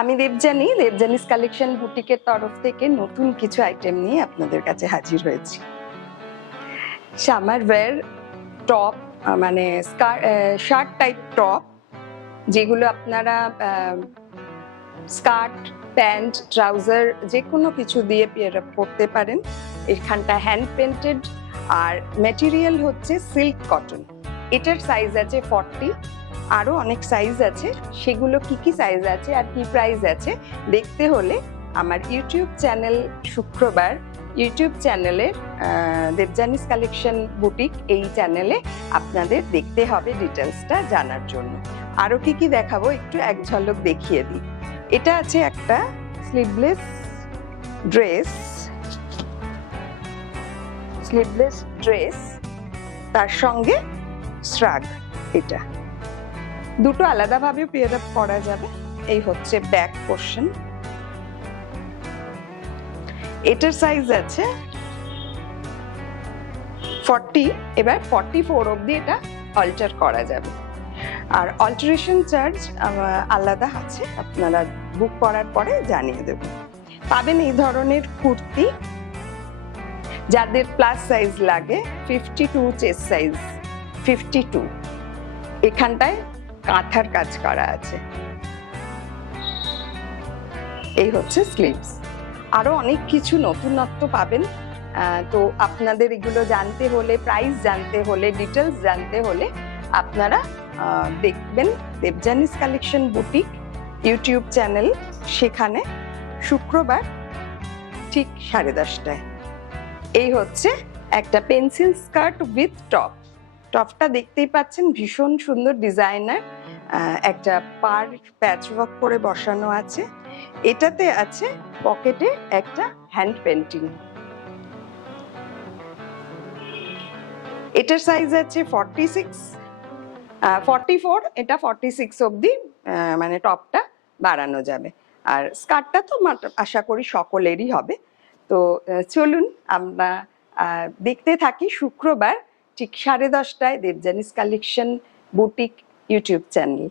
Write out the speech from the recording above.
আমি দেবজানিস কালেকশন বুটিকের তরফ থেকে নতুন কিছু আইটেম নিয়ে আপনাদের কাছে হাজির হয়েছি। সামার ওয়্যার টপ, মানে শার্ট টাইপ টপ, যেগুলো আপনারা স্কার্ট, প্যান্ট, ট্রাউজার যে কোনো কিছু দিয়ে পরতে পারেন। এখানটা হ্যান্ড পেন্টেড, আর ম্যাটেরিয়াল হচ্ছে সিল্ক কটন। এটার সাইজ আছে 40, আরও অনেক সাইজ আছে। সেগুলো কি কি সাইজ আছে আর কি প্রাইস আছে দেখতে হলে আমার ইউটিউব চ্যানেল শুক্রবার ইউটিউব চ্যানেলের দেবজানিস কালেকশন বুটিক, এই চ্যানেলে আপনাদের দেখতে হবে ডিটেলসটা জানার জন্য। আরও কি কি দেখাবো একটু এক ঝলক দেখিয়ে দিই। এটা আছে একটা স্লিভলেস ড্রেস, তার সঙ্গে শ্রাগ। এটা দুটো আলাদাভাবে পেয়ার আপ করা যাবে। এই হচ্ছে ব্যাক পোর্শন। এটার সাইজ আছে 40, এবার 44 অবধি এটা অল্টার করা যাবে। আর অল্টারেশন চার্জ আলাদা আছে, আপনারা বুক করার পরে জানিয়ে দেব। পাবেন এই ধরনের কুর্তি, যাদের প্লাস সাইজ লাগে 52 চেস্ট সাইজ 52। এখানটায় কাঁথার কাজ করা আছে। এই হচ্ছে স্লিভস। আরো অনেক কিছু নতুনত্ব পাবেন। তো আপনাদের এগুলো জানতে হলে, প্রাইস জানতে হলে, ডিটেলস জানতে হলে আপনারা দেখবেন Debjani's collection boutique YouTube channel. সেখানে শুক্রবার ঠিক 10:30টায়। এই হচ্ছে একটা পেন্সিল স্কার্ট উইথ টপ। টপটা দেখতেই পাচ্ছেন, ভীষণ সুন্দর ডিজাইনার, একটা পার প্যাচওয়ার্ক করে বসানো আছে। এটাতে আছে পকেটে একটা হ্যান্ড পেন্টিং। এটার সাইজ আছে 44, এটা 46 অবধি, মানে টপটা বাড়ানো যাবে। আর স্কার্টটা তো আশা করি সকলেরই হবে। তো চলুন আমরা দেখতে থাকি শুক্রবার ঠিক 10:30টায় Debjani's collection boutique YouTube channel.